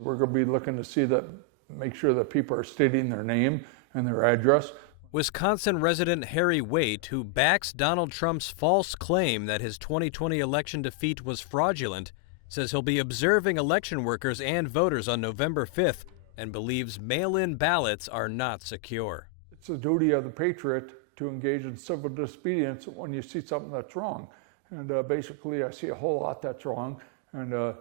We're going to be looking to see that, make sure that people are stating their name and their address. Wisconsin resident Harry Waite, who backs Donald Trump's false claim that his 2020 election defeat was fraudulent, says he'll be observing election workers and voters on November 5th and believes mail-in ballots are not secure. It's the duty of the patriot to engage in civil disobedience when you see something that's wrong. And basically, I see a whole lot that's wrong. And,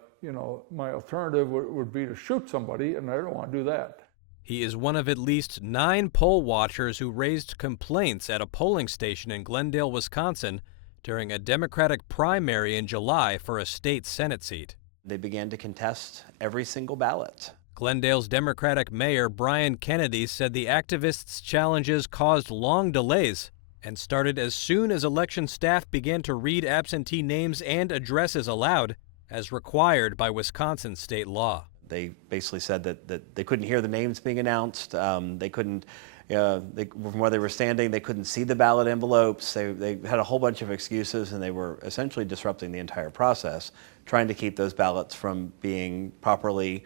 my alternative would be to shoot somebody, and I don't want to do that. He is one of at least 9 poll watchers who raised complaints at a polling station in Glendale, Wisconsin, during a Democratic primary in July for a state Senate seat. They began to contest every single ballot. Glendale's Democratic Mayor Brian Kennedy said the activists' challenges caused long delays and started as soon as election staff began to read absentee names and addresses aloud, as required by Wisconsin state law. They basically said that they couldn't hear the names being announced. They couldn't, from where they were standing, they couldn't see the ballot envelopes. They had a whole bunch of excuses, and they were essentially disrupting the entire process, trying to keep those ballots from being properly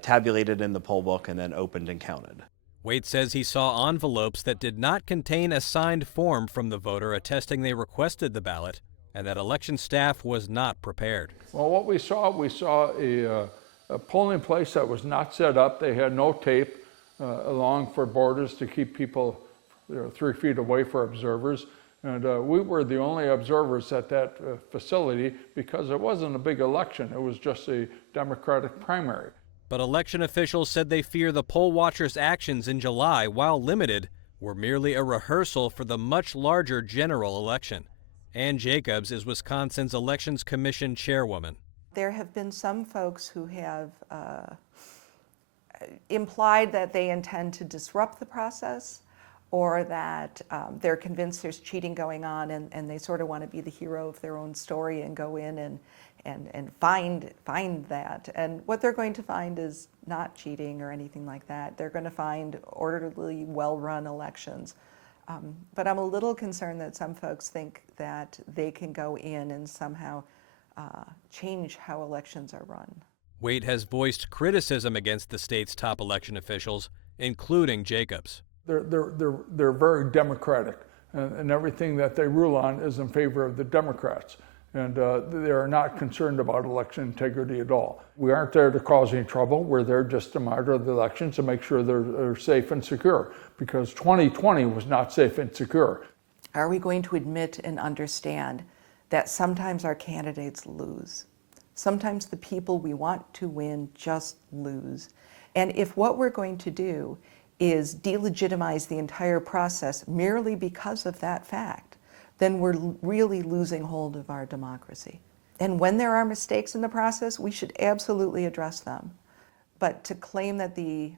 tabulated in the poll book and then opened and counted. Waite says he saw envelopes that did not contain a signed form from the voter attesting they requested the ballot, and that election staff was not prepared. Well, what we saw a polling place that was not set up. They had no tape along for borders to keep people 3 feet away for observers. And we were the only observers at that facility because it wasn't a big election. It was just a Democratic primary. But election officials said they fear the poll watchers' actions in July, while limited, were merely a rehearsal for the much larger general election. Ann Jacobs is Wisconsin's Elections Commission chairwoman. There have been some folks who have implied that they intend to disrupt the process, or that they're convinced there's cheating going on, and they sort of want to be the hero of their own story and go in and find that. And what they're going to find is not cheating or anything like that. They're going to find orderly, well-run elections. But I'm a little concerned that some folks think that they can go in and somehow change how elections are run. Waite has voiced criticism against the state's top election officials, including Jacobs. They're very democratic, and everything that they rule on is in favor of the Democrats. And they are not concerned about election integrity at all. We aren't there to cause any trouble. We're there just to monitor the elections to make sure they're safe and secure, because 2020 was not safe and secure. Are we going to admit and understand that sometimes our candidates lose? Sometimes the people we want to win just lose. And if what we're going to do is delegitimize the entire process merely because of that fact, then we're really losing hold of our democracy. And when there are mistakes in the process, we should absolutely address them. But to claim that the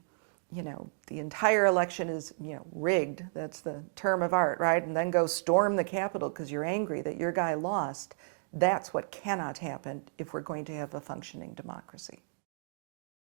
entire election is, rigged, that's the term of art, right? And then go storm the Capitol because you're angry that your guy lost, that's what cannot happen if we're going to have a functioning democracy.